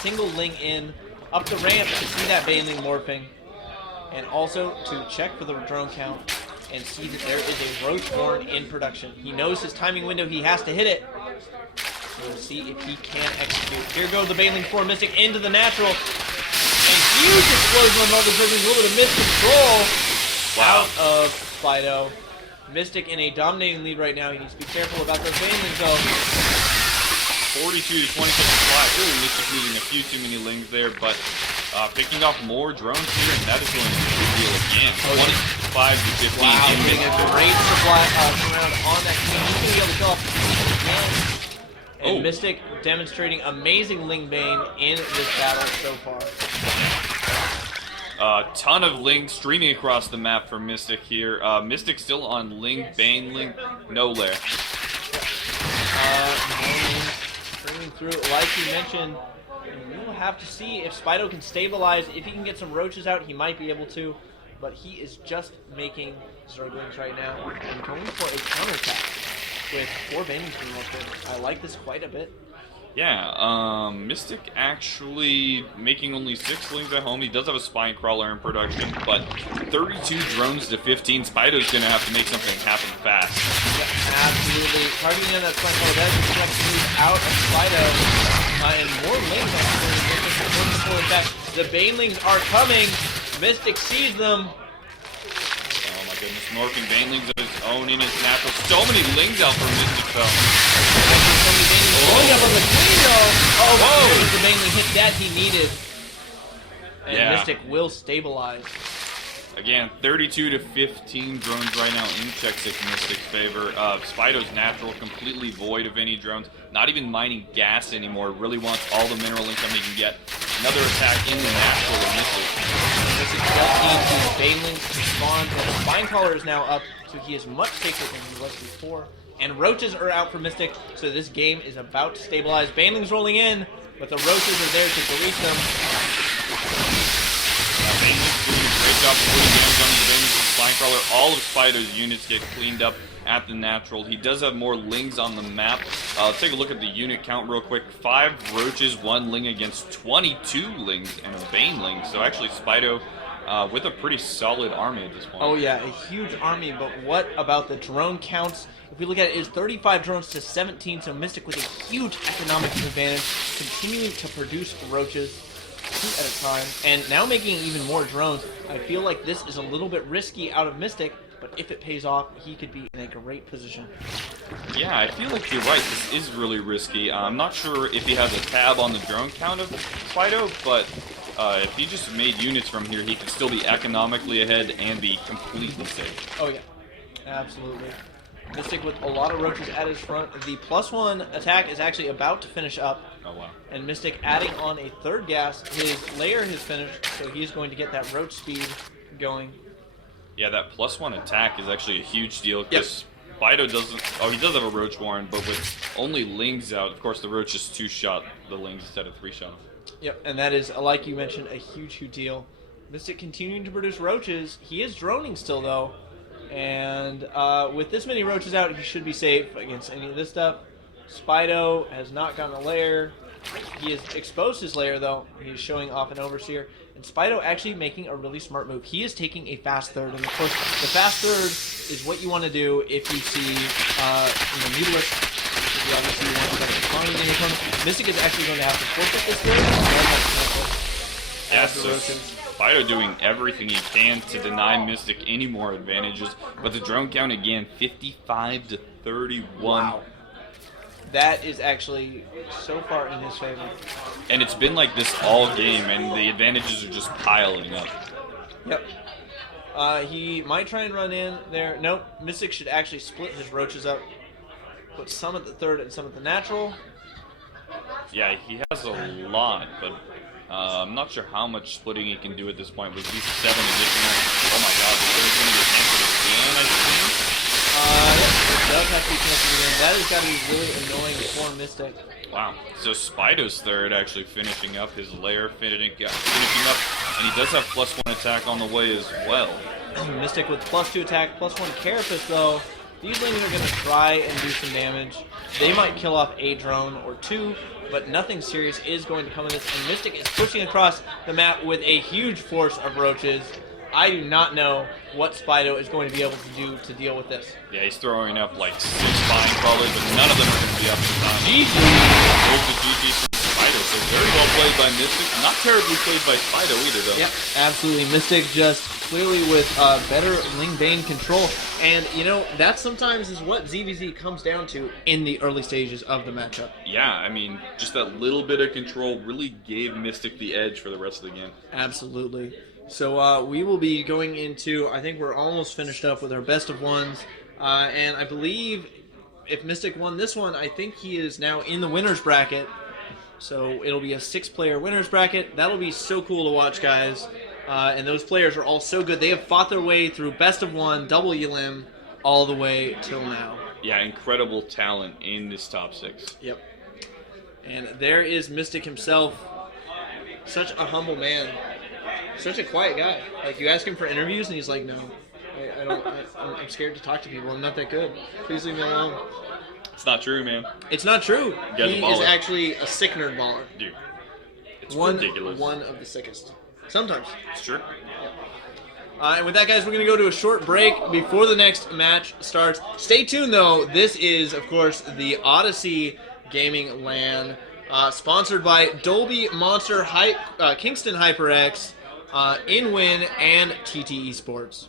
single Ling in, up the ramp to see that Baneling morphing, and also to check for the drone count and see that there is a Roachborn in production. He knows his timing window, he has to hit it. We'll see if he can execute. Here goes the Baneling for Mystic into the natural. And huge explosion on Marvel Prisoners, a little bit of miscontrol out of Spido. Mystic in a dominating lead right now. He needs to be careful about those Banelings though. 42 to 27 flat. Really, Mystic losing a few too many Lings there, but picking off more drones here, and that is going to be a deal again. 25 to 15. Wow, getting a great supply turnaround on that team. He's going to be able to kill off. And Mystic demonstrating amazing Ling Bane in this battle so far. A ton of Ling streaming across the map for Mystic here. Mystic still on Ling, Bane, Ling, no lair. Streaming through, like you mentioned, we'll have to see if Spido can stabilize. If he can get some roaches out, he might be able to. But he is just making Zerglings right now and going for a counterattack with 4 Banelings being looked. I like this quite a bit. Yeah, Mystic actually making only 6 Lings at home. He does have a Spine Crawler in production, but 32 drones to 15. Spido's going to have to make something happen fast. Yeah, absolutely. Targeting in that Spine Crawler, that's going to move out of Spido. And more Lings actually. The Banelings are coming. Mystic sees them. Oh my goodness, Morphing Banelings of his own in his natural. So many Lings out for Mystic though. Going up on the queen though. Oh, whoa! The Baneling hit that he needed. And Mystic will stabilize. Again, 32 to 15 drones right now in check 6 in Mystic's favor. Spido's natural, completely void of any drones. Not even mining gas anymore. Really wants all the mineral income he can get. Another attack in the natural of Mystic. Mystic just needs his Banelings to spawn. The Spine Caller is now up, so he is much safer than he was before. And roaches are out for Mystic, so this game is about to stabilize. Banelings rolling in, but the roaches are there to delete them. Banelings doing a great job of putting damage on the Banelings with Spine Crawler. All of Spido's units get cleaned up at the natural. He does have more Lings on the map. Let's take a look at the unit count real quick. 5 roaches, 1 Ling against 22 Lings and a Baneling. So actually Spido with a pretty solid army at this point. Oh yeah, a huge army, but what about the drone counts? If we look at it, it's 35 drones to 17, so Mystic with a huge economic advantage, continuing to produce roaches 2 at a time, and now making even more drones. I feel like this is a little bit risky out of Mystic, but if it pays off, he could be in a great position. Yeah, I feel like you're right. This is really risky. I'm not sure if he has a tab on the drone count of Spido, but if he just made units from here, he could still be economically ahead and be completely safe. Oh yeah, absolutely. Mystic with a lot of roaches at his front. The +1 attack is actually about to finish up. Oh wow. And Mystic adding on a 3rd gas. His layer has finished, so he's going to get that roach speed going. Yeah, that +1 attack is actually a huge deal because Spido doesn't. Oh, he does have a Roach Warren, but with only Lings out, of course, the Roach just 2-shot the Lings instead of 3-shot. Yep, and that is, like you mentioned, a huge deal. Mystic continuing to produce roaches. He is droning still, though. And with this many roaches out, he should be safe against any of this stuff. Spido has not gotten a lair. He has exposed his lair, though. He's showing off an Overseer. And Spido actually making a really smart move. He is taking a fast third. And, of course, the fast third is what you want to do if you see, Needler. If you obviously want to get a decline in your opponent. Mystic is actually going to have to forfeit this third. Yeah, so Spido doing everything he can to deny Mystic any more advantages. But the drone count, again, 55 to 31. Wow. That is actually so far in his favor. And it's been like this all game, and the advantages are just piling up. Yep. He might try and run in there. Nope. Mystic should actually split his roaches up. Put some at the 3rd and some at the natural. Yeah, he has a lot, but I'm not sure how much splitting he can do at this point. With these 7 additional. Oh my god, the 3rd's going to get canceled again, I think. It does have to be canceled again. That has got to be really annoying for Mystic. Wow. So Spido's 3rd actually finishing up, his lair finishing up, and he does have +1 attack on the way as well. Mystic with +2 attack, +1 carapace though. These lanes are going to try and do some damage. They might kill off a drone or two, but nothing serious is going to come of this. And Mystic is pushing across the map with a huge force of roaches. I do not know what Spido is going to be able to do to deal with this. Yeah, he's throwing up like 6 spine crawlers, but none of them are going to be up in time. GG! There's the GG from Spido, so very well played by Mystic. Not terribly played by Spido either, though. Yep, absolutely. Mystic just clearly with better Ling Bane control. And, you know, that sometimes is what ZVZ comes down to in the early stages of the matchup. Yeah, I mean, just that little bit of control really gave Mystic the edge for the rest of the game. Absolutely. So we will be going into, I think we're almost finished up with our best of ones. And I believe if Mystic won this one, I think he is now in the winner's bracket. So it'll be a 6-player winner's bracket. That'll be so cool to watch, guys. And those players are all so good. They have fought their way through best of one, double elim, all the way till now. Yeah, incredible talent in this top 6. Yep. And there is Mystic himself. Such a humble man. Such a quiet guy. Like, you ask him for interviews, and he's like, no. I'm scared to talk to people. I'm not that good. Please leave me alone. It's not true, man. It's not true. Guy's a He baller. is actually a sick nerd baller. Dude, it's Ridiculous. ridiculous. One of the sickest. Sometimes. It's true. And with that, guys, we're going to go to a short break before the next match starts. Stay tuned, though. This is, of course, the Odyssey Gaming LAN, sponsored by Dolby Monster, Kingston HyperX, InWin, and TT Esports.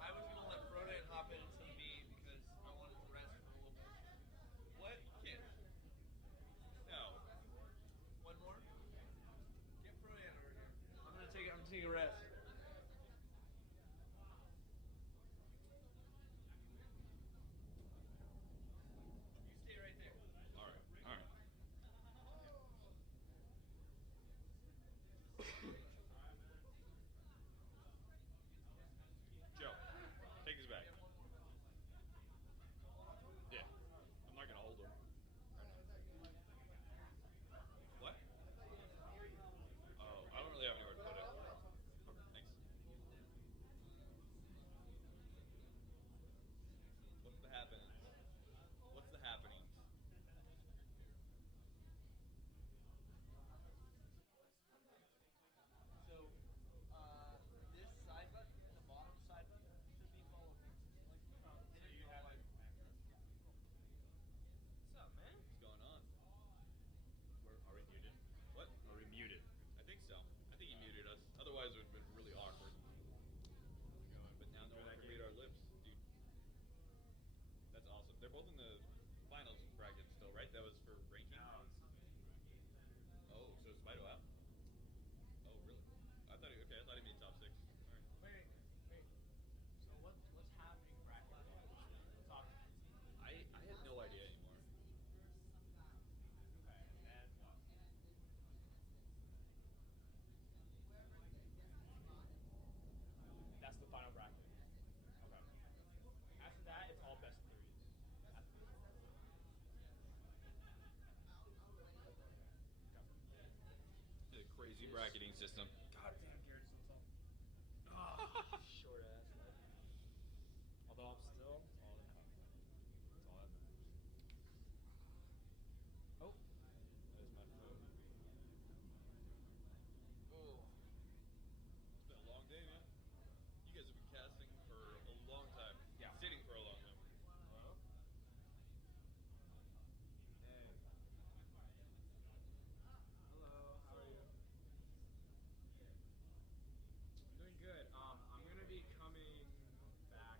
I was going to let Frodan hop in instead of me because I wanted to rest for a little bit. What? No. One more? Get Frodan over here. I'm gonna take a rest. You stay right there. Alright, alright. Joe, take his back. Yeah, I'm not gonna hold him. What? Oh, I don't really have anywhere to put it. Thanks. What's the happenings? What's the happenings? So, this side button, the bottom side button, should be followed. What's up, man? What's going on? Are we muted? What? Are we muted? I think so. I think he muted us. Otherwise, it would have been really awkward. But now no one can read our lips, dude. That's awesome. They're both in the finals bracket still, right? That was for ranking. Oh, so is Spido out? Oh, really? I thought he made top 6. All right. Wait. So what's happening, Brackett? Talk. I have no idea anymore. That's the final bracket. Okay. After that, it's all best of threes. The crazy bracketing system. God damn. Short ass. Although I'm still taller than him. That's all that matters. Oh, there's my foot. Oh. It's been a long day, man. You guys have been casting for a long time. Yeah. Sitting for a long time. Hello? Hey. Hello, how are you? Doing good. I'm gonna be coming back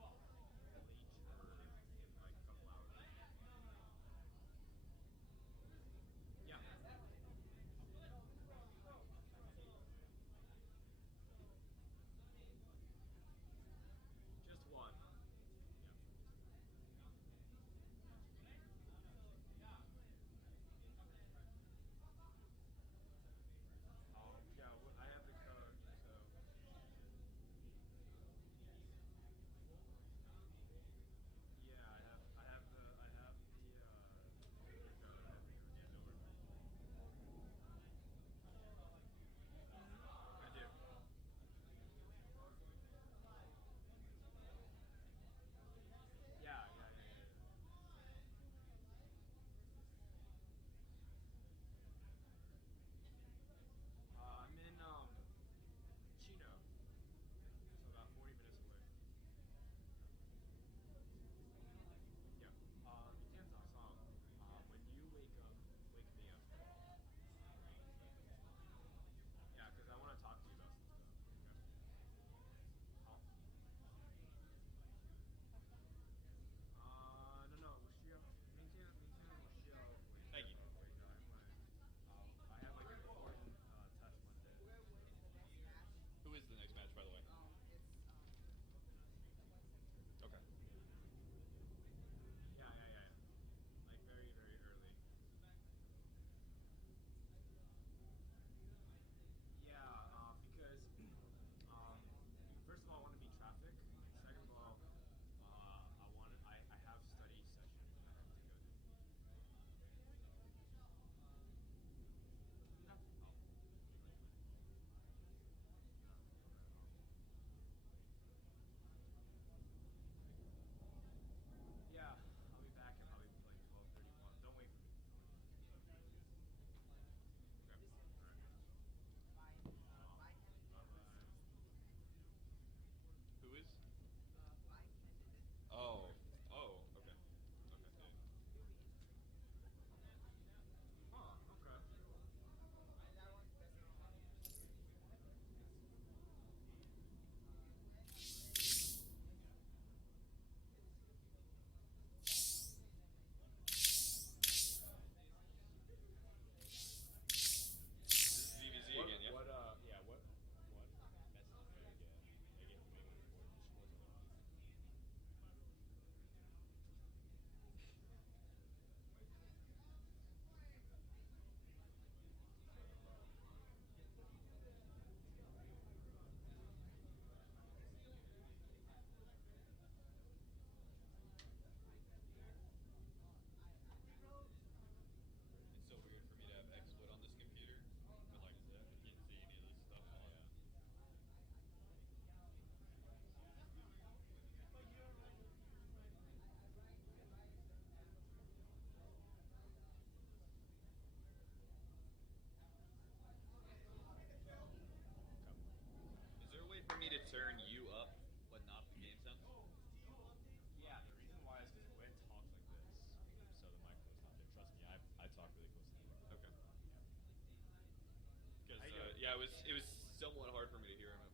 Yeah, it was somewhat hard for me to hear him